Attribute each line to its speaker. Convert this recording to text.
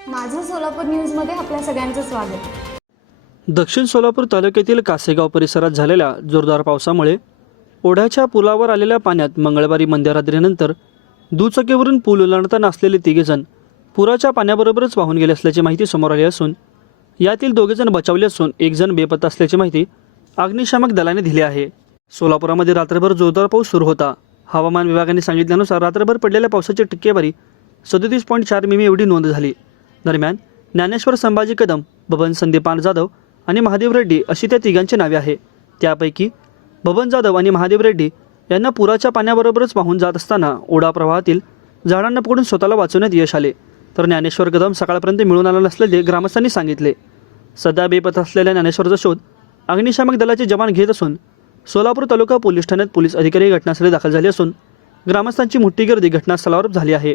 Speaker 1: सोलापूर न्यूजमध्ये आपल्या सगळ्यांचं स्वागत.
Speaker 2: दक्षिण सोलापूर तालुक्यातील कासेगाव परिसरात झालेल्या जोरदार पावसामुळे ओढ्याच्या पुलावर आलेल्या पाण्यात मंगळवारी मध्यरात्रीनंतर दुचाकीवरून पूल ओलांडताना असलेले तिघेजण पुराच्या पाण्याबरोबरच वाहून गेले असल्याची माहिती समोर आली असून यातील दोघेजण बचावले असून एक जण बेपत्ता असल्याची माहिती अग्निशामक दलाने दिली आहे. सोलापुरामध्ये रात्रभर जोरदार पाऊस सुरू होता. हवामान विभागाने सांगितल्यानुसार रात्रभर पडलेल्या पावसाची टक्केवारी सदतीस पॉईंट चार मिमी एवढी नोंद झाली. दरम्यान ज्ञानेश्वर संभाजी कदम बबन संदीपान जाधव आणि महादेव रेड्डी अशी त्या तिघांची नावे आहे त्यापैकी बबन जाधव आणि महादेव रेड्डी यांना पुराच्या पाण्याबरोबरच वाहून जात असताना ओढा प्रवाहातील झाडांना पकडून स्वतःला वाचवण्यात यश आले. तर ज्ञानेश्वर कदम सकाळपर्यंत मिळून आला नसल्याचे ग्रामस्थांनी सांगितले. सध्या बेपथ असलेल्या ज्ञानेश्वरचा शोध अग्निशामक दलाचे जवान घेत असून सोलापूर तालुका पोलीस ठाण्यात पोलीस अधिकारी घटनास्थळी दाखल झाले असून ग्रामस्थांची मोठी गर्दी घटनास्थळावर झाली आहे.